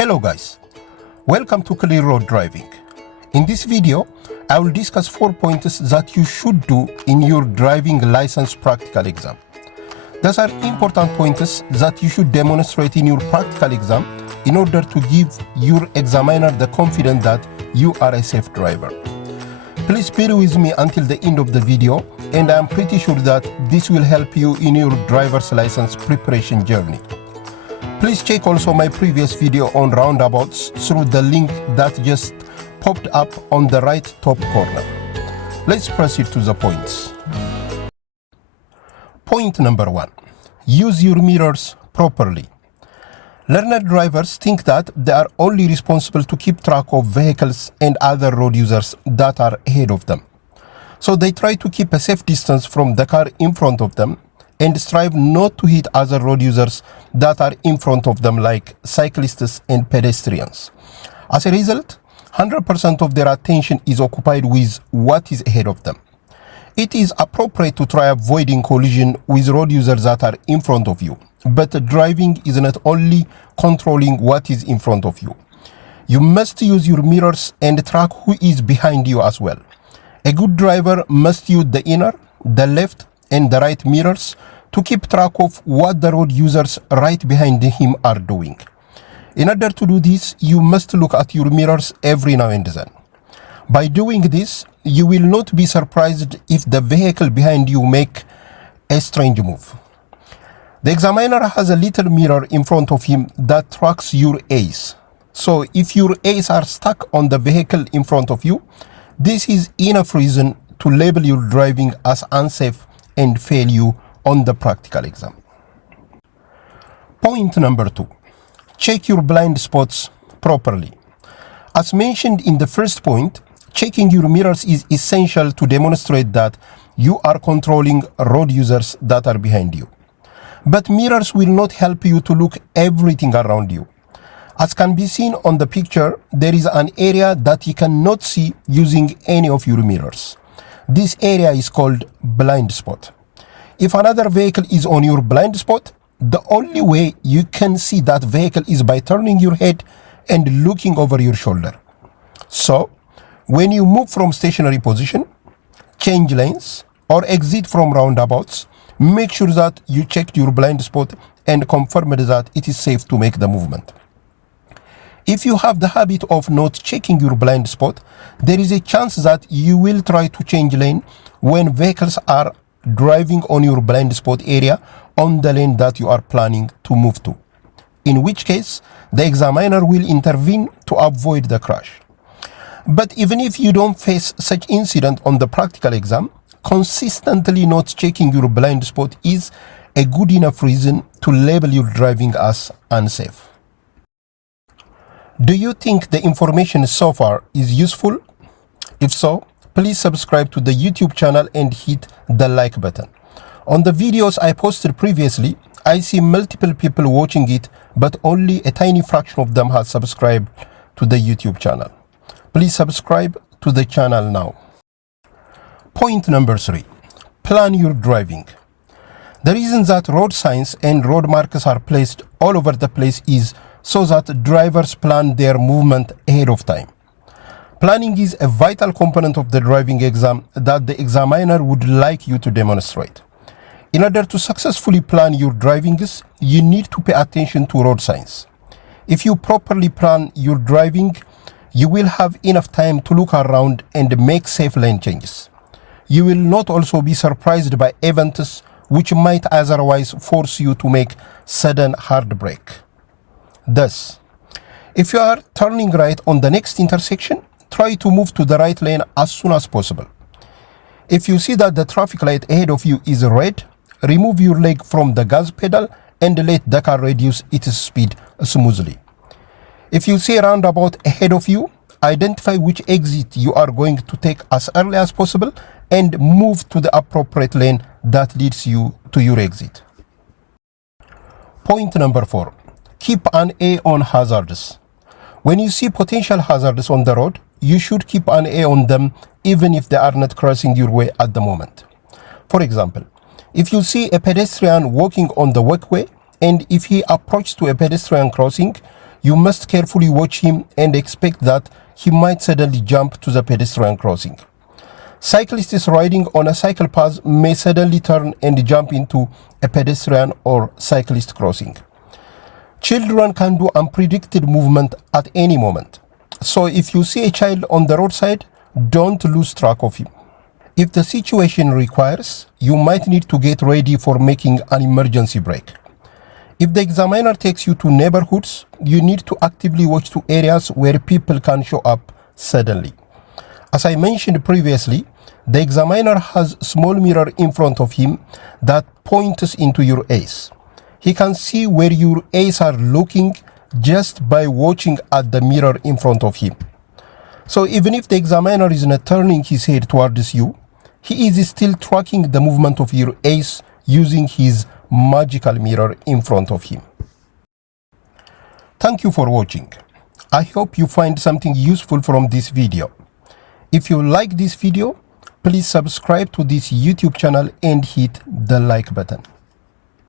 Hello guys, welcome to Clear Road Driving. In this video, I will discuss 4 points that you should do in your driving license practical exam. Those are important points that you should demonstrate in your practical exam in order to give your examiner the confidence that you are a safe driver. Please bear with me until the end of the video, and I am pretty sure that this will help you in your driver's license preparation journey. Please check also my previous video on roundabouts through the link that just popped up on the right top corner. Let's proceed to the points. Point number 1. Use your mirrors properly. Learner drivers think that they are only responsible to keep track of vehicles and other road users that are ahead of them. So they try to keep a safe distance from the car in front of them and strive not to hit other road users that are in front of them, like cyclists and pedestrians. As a result, 100% of their attention is occupied with what is ahead of them. It is appropriate to try avoiding collision with road users that are in front of you, but driving is not only controlling what is in front of you. You must use your mirrors and track who is behind you as well. A good driver must use the inner, the left, and the right mirrors to keep track of what the road users right behind him are doing. In order to do this, you must look at your mirrors every now and then. By doing this, you will not be surprised if the vehicle behind you make a strange move. The examiner has a little mirror in front of him that tracks your eyes. So if your eyes are stuck on the vehicle in front of you, this is enough reason to label your driving as unsafe and fail you on the practical exam. Point number 2. Check your blind spots properly. As mentioned in the first point, checking your mirrors is essential to demonstrate that you are controlling road users that are behind you. But mirrors will not help you to look everything around you. As can be seen on the picture, there is an area that you cannot see using any of your mirrors. This area is called blind spot. If another vehicle is on your blind spot, the only way you can see that vehicle is by turning your head and looking over your shoulder. So, when you move from stationary position, change lanes, or exit from roundabouts, make sure that you checked your blind spot and confirm that it is safe to make the movement. If you have the habit of not checking your blind spot, there is a chance that you will try to change lane when vehicles are driving on your blind spot area on the lane that you are planning to move to, in which case the examiner will intervene to avoid the crash. But even if you don't face such incident on the practical exam, consistently not checking your blind spot is a good enough reason to label your driving as unsafe. Do you think the information so far is useful? If so, please subscribe to the YouTube channel and hit the like button. On the videos I posted previously, I see multiple people watching it, but only a tiny fraction of them has subscribed to the YouTube channel. Please subscribe to the channel now. Point number 3. Plan your driving. The reason that road signs and road markers are placed all over the place is so that drivers plan their movement ahead of time. Planning is a vital component of the driving exam that the examiner would like you to demonstrate. In order to successfully plan your drivings, you need to pay attention to road signs. If you properly plan your driving, you will have enough time to look around and make safe lane changes. You will not also be surprised by events which might otherwise force you to make sudden hard brake. Thus, if you are turning right on the next intersection, try to move to the right lane as soon as possible. If you see that the traffic light ahead of you is red, remove your leg from the gas pedal and let the car reduce its speed smoothly. If you see a roundabout ahead of you, identify which exit you are going to take as early as possible and move to the appropriate lane that leads you to your exit. Point number 4. Keep an eye on hazards. When you see potential hazards on the road, you should keep an eye on them even if they are not crossing your way at the moment. For example, if you see a pedestrian walking on the walkway and if he approaches to a pedestrian crossing, you must carefully watch him and expect that he might suddenly jump to the pedestrian crossing. Cyclists riding on a cycle path may suddenly turn and jump into a pedestrian or cyclist crossing. Children can do unpredicted movement at any moment. So if you see a child on the roadside, don't lose track of him. If the situation requires, you might need to get ready for making an emergency break. If the examiner takes you to neighborhoods, you need to actively watch to areas where people can show up suddenly. As I mentioned previously, the examiner has a small mirror in front of him that points into your eyes. He can see where your eyes are looking just by watching at the mirror in front of him. So even if the examiner is not turning his head towards you, he is still tracking the movement of your eyes using his magical mirror in front of him. Thank you for watching. I hope you find something useful from this video. If you like this video, please subscribe to this YouTube channel and hit the like button.